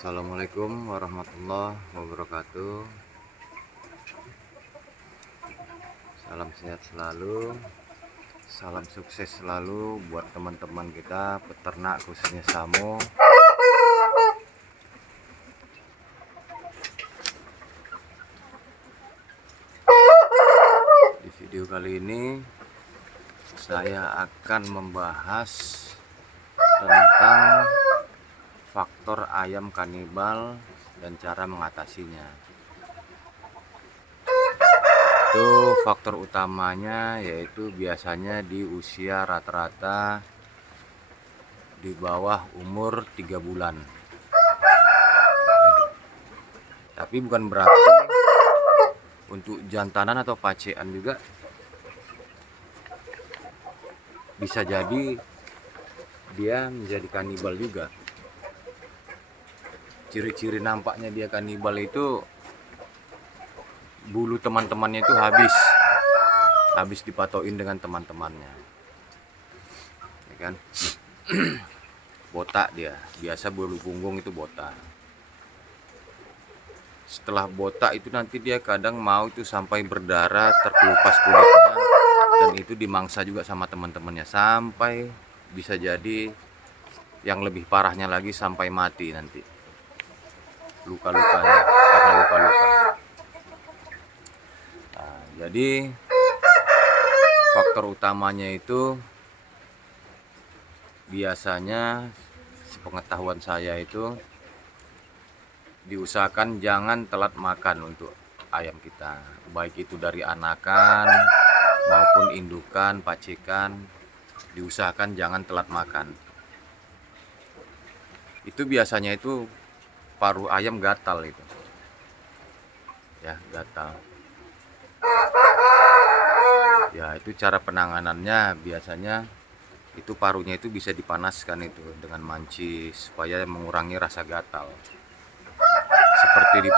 Assalamualaikum warahmatullahi wabarakatuh. Salam sehat selalu, salam sukses selalu buat teman-teman kita peternak khususnya Samo. Di video kali ini saya akan membahas tentang faktor ayam kanibal dan cara mengatasinya. Itu faktor utamanya yaitu biasanya di usia rata-rata di bawah umur 3 bulan. Tapi bukan berarti untuk jantanan atau pacean juga bisa jadi dia menjadi kanibal juga. Ciri-ciri nampaknya dia kanibal itu bulu teman-temannya itu habis dipatoin dengan teman-temannya, ya kan? Botak dia, biasa bulu punggung itu botak. Setelah botak itu nanti dia kadang mau itu sampai berdarah, terkelupas kulitnya, dan itu dimangsa juga sama teman-temannya sampai bisa jadi yang lebih parahnya lagi sampai mati nanti. Luka-lukanya karena luka-luka. Nah, jadi faktor utamanya itu biasanya sepengetahuan saya itu diusahakan jangan telat makan untuk ayam kita, baik itu dari anakan maupun indukan, pacikan, diusahakan jangan telat makan. Itu biasanya itu paruh ayam gatal itu, ya gatal. Ya itu cara penanganannya biasanya itu paruhnya itu bisa dipanaskan itu dengan mancis supaya mengurangi rasa gatal. Seperti di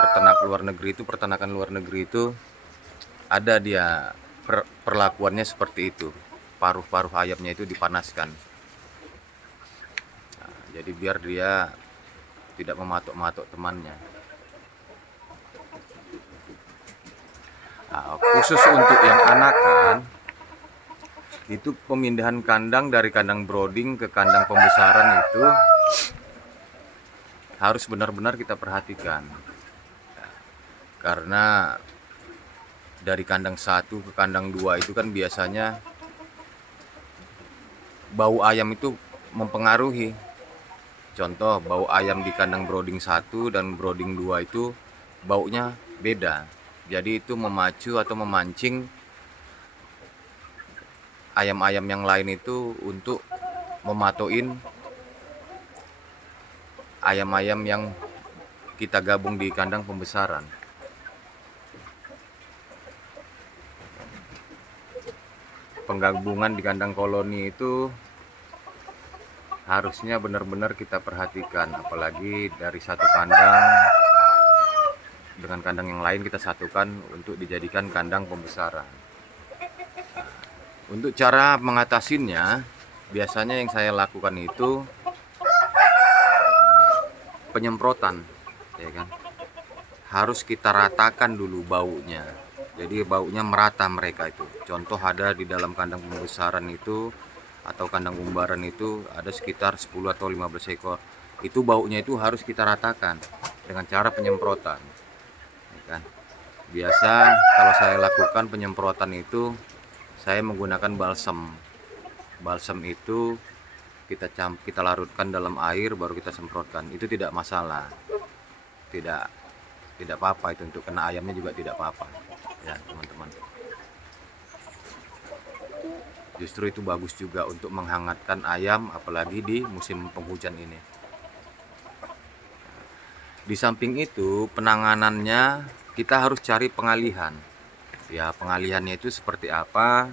peternakan luar negeri itu ada dia perlakuannya seperti itu, paruh-paruh ayamnya itu dipanaskan. Nah, jadi biar dia tidak mematok-matok temannya. Nah, khusus untuk yang anakan itu pemindahan kandang dari kandang brooding ke kandang pembesaran itu harus benar-benar kita perhatikan, karena dari kandang 1 ke kandang 2 itu kan biasanya bau ayam itu mempengaruhi. Contoh, bau ayam di kandang brooding 1 dan brooding 2 itu baunya beda. Jadi itu memacu atau memancing ayam-ayam yang lain itu untuk mematoin ayam-ayam yang kita gabung di kandang pembesaran. Penggabungan di kandang koloni itu harusnya benar-benar kita perhatikan, apalagi dari satu kandang dengan kandang yang lain kita satukan untuk dijadikan kandang pembesaran. Untuk cara mengatasinya, biasanya yang saya lakukan itu penyemprotan, ya kan? Harus kita ratakan dulu baunya. Jadi baunya merata mereka itu. Contoh ada di dalam kandang pembesaran itu atau kandang umbaran itu ada sekitar 10 atau 15 ekor. Itu baunya itu harus kita ratakan dengan cara penyemprotan, ya kan? Biasa kalau saya lakukan penyemprotan itu saya menggunakan balsam. Balsam itu kita larutkan dalam air baru kita semprotkan. Itu tidak masalah. Tidak apa-apa itu, untuk kena ayamnya juga tidak apa-apa. Ya, teman-teman. Justru itu bagus juga untuk menghangatkan ayam apalagi di musim penghujan ini. Di samping itu, penanganannya kita harus cari pengalihan. Ya, pengalihannya itu seperti apa?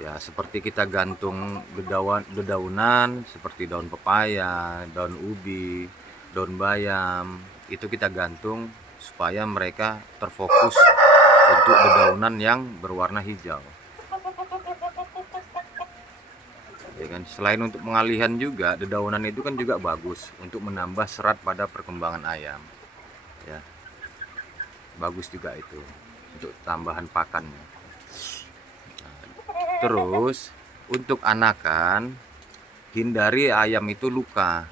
Ya, seperti kita gantung dedaunan seperti daun pepaya, daun ubi, daun bayam. Itu kita gantung supaya mereka terfokus untuk dedaunan yang berwarna hijau. ya kan. Selain untuk pengalihan juga, dedaunan itu kan juga bagus untuk menambah serat pada perkembangan ayam, ya bagus juga itu untuk tambahan pakannya. Terus untuk anakan, hindari ayam itu luka.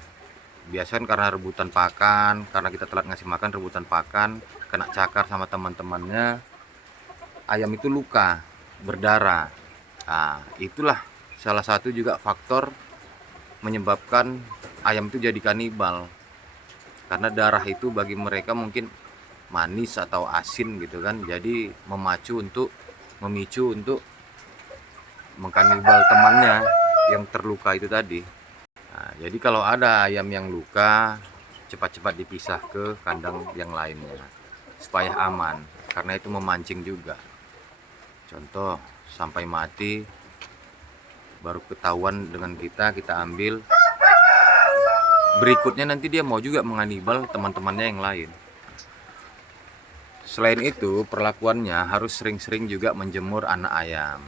Biasanya karena rebutan pakan, karena kita telat ngasih makan, rebutan pakan, kena cakar sama teman-temannya, ayam itu luka, berdarah. Nah, itulah salah satu juga faktor menyebabkan ayam itu jadi kanibal. Karena darah itu bagi mereka mungkin manis atau asin gitu kan, jadi memicu untuk mengkanibal temannya yang terluka itu tadi. Nah, jadi kalau ada ayam yang luka, cepat-cepat dipisah ke kandang yang lainnya supaya aman, karena itu memancing juga. Contoh sampai mati baru ketahuan dengan kita ambil, berikutnya nanti dia mau juga menganibal teman-temannya yang lain. Selain itu, perlakuannya harus sering-sering juga menjemur anak ayam.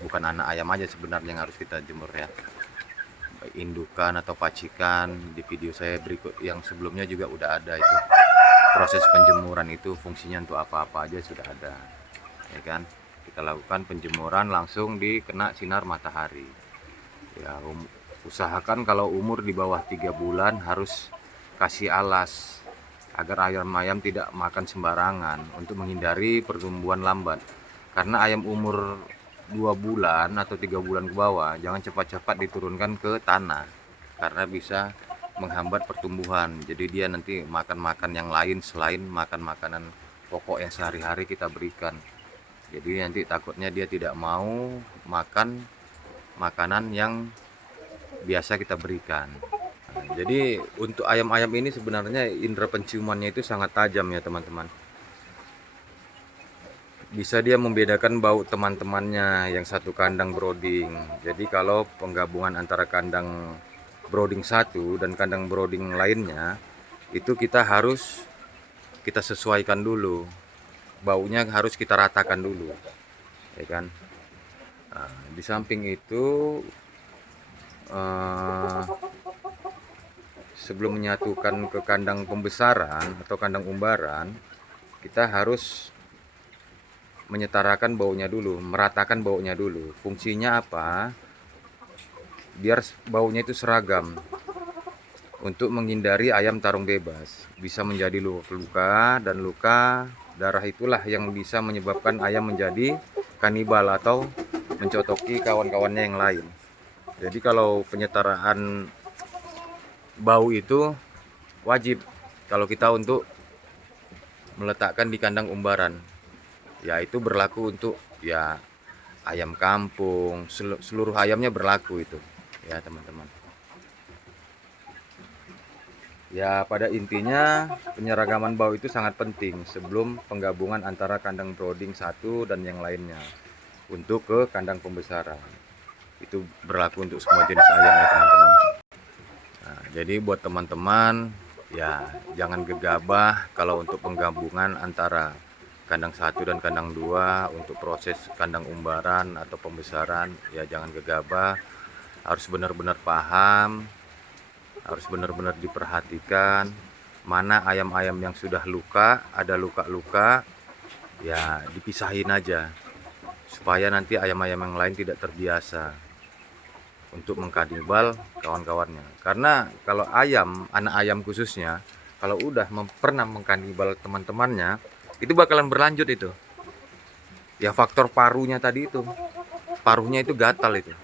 Bukan anak ayam aja sebenarnya yang harus kita jemur ya, indukan atau pacikan. Di video saya berikut yang sebelumnya juga udah ada itu, proses penjemuran itu fungsinya untuk apa-apa aja sudah ada, ya kan. Kita lakukan penjemuran langsung dikena sinar matahari ya. Usahakan kalau umur di bawah 3 bulan harus kasih alas agar ayam-ayam tidak makan sembarangan untuk menghindari pertumbuhan lambat. Karena ayam umur 2 bulan atau 3 bulan ke bawah jangan cepat-cepat diturunkan ke tanah, karena bisa menghambat pertumbuhan. Jadi dia nanti makan-makan yang lain selain makan makanan pokok yang sehari-hari kita berikan. Jadi nanti takutnya dia tidak mau makan makanan yang biasa kita berikan. Jadi untuk ayam-ayam ini sebenarnya indera penciumannya itu sangat tajam ya teman-teman. Bisa dia membedakan bau teman-temannya yang satu kandang brooding. Jadi kalau penggabungan antara kandang brooding satu dan kandang brooding lainnya, itu kita sesuaikan dulu. Baunya harus kita ratakan dulu, ya kan. Nah, di samping itu sebelum menyatukan ke kandang pembesaran atau kandang umbaran, kita harus menyetarakan baunya dulu, meratakan baunya dulu. Fungsinya apa? Biar baunya itu seragam, untuk menghindari ayam tarung bebas. Bisa menjadi luka, dan luka darah itulah yang bisa menyebabkan ayam menjadi kanibal atau mencotoki kawan-kawannya yang lain. Jadi kalau penyetaraan bau itu wajib kalau kita untuk meletakkan di kandang umbaran. Ya itu berlaku untuk ya ayam kampung, seluruh ayamnya berlaku itu ya teman-teman. Ya pada intinya penyeragaman bau itu sangat penting sebelum penggabungan antara kandang brooding satu dan yang lainnya untuk ke kandang pembesaran. Itu berlaku untuk semua jenis ayam ya teman-teman. Nah, jadi buat teman-teman ya jangan gegabah kalau untuk penggabungan antara kandang 1 dan kandang 2 untuk proses kandang umbaran atau pembesaran. Ya jangan gegabah, harus benar-benar paham, harus benar-benar diperhatikan mana ayam-ayam yang sudah luka, ada luka-luka, ya dipisahin aja supaya nanti ayam-ayam yang lain tidak terbiasa untuk mengkanibal kawan-kawannya. Karena kalau anak ayam khususnya, kalau udah pernah mengkanibal teman-temannya, itu bakalan berlanjut itu. Ya faktor paruhnya tadi itu. Paruhnya itu gatal itu.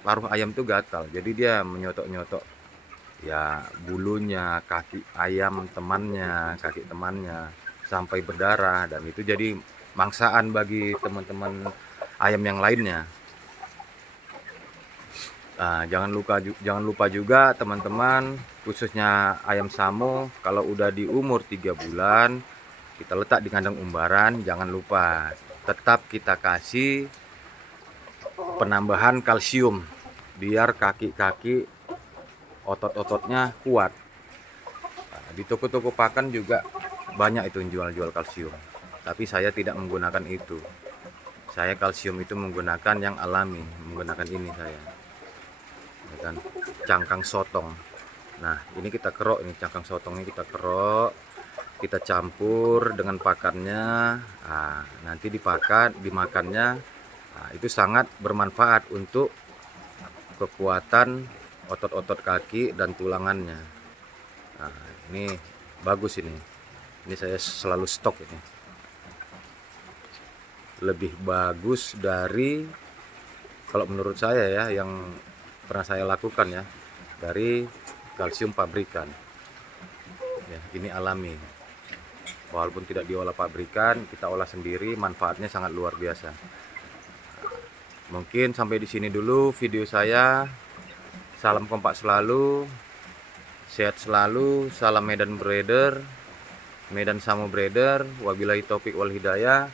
Paruh ayam itu gatal. Jadi dia menyotok-nyotok ya bulunya, kaki ayam temannya, kaki temannya sampai berdarah, dan itu jadi mangsaan bagi teman-teman ayam yang lainnya. Nah, jangan lupa juga teman-teman, khususnya ayam samo kalau udah di umur 3 bulan kita letak di kandang umbaran, jangan lupa tetap kita kasih penambahan kalsium biar kaki-kaki otot-ototnya kuat. Nah, di toko-toko pakan juga banyak itu yang jual-jual kalsium, tapi saya tidak menggunakan itu Saya kalsium itu menggunakan yang alami, menggunakan ini saya, ya kan, cangkang sotong. Nah, ini kita kerok, ini cangkang sotongnya kita kerok, kita campur dengan pakannya. Nah, nanti dimakannya. Nah, itu sangat bermanfaat untuk kekuatan otot-otot kaki dan tulangannya. Nah, ini bagus ini. Ini saya selalu stok ini. Lebih bagus dari, kalau menurut saya ya, yang pernah saya lakukan ya, dari kalsium pabrikan. Ya, ini alami. Walaupun tidak diolah pabrikan, kita olah sendiri, manfaatnya sangat luar biasa. Mungkin sampai di sini dulu video saya. Salam kompak selalu, sehat selalu, salam Medan Breeder, Medan Samo Breeder. Wabillahi taufik wal hidayah.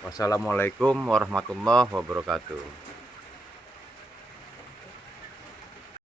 Wassalamualaikum warahmatullahi wabarakatuh.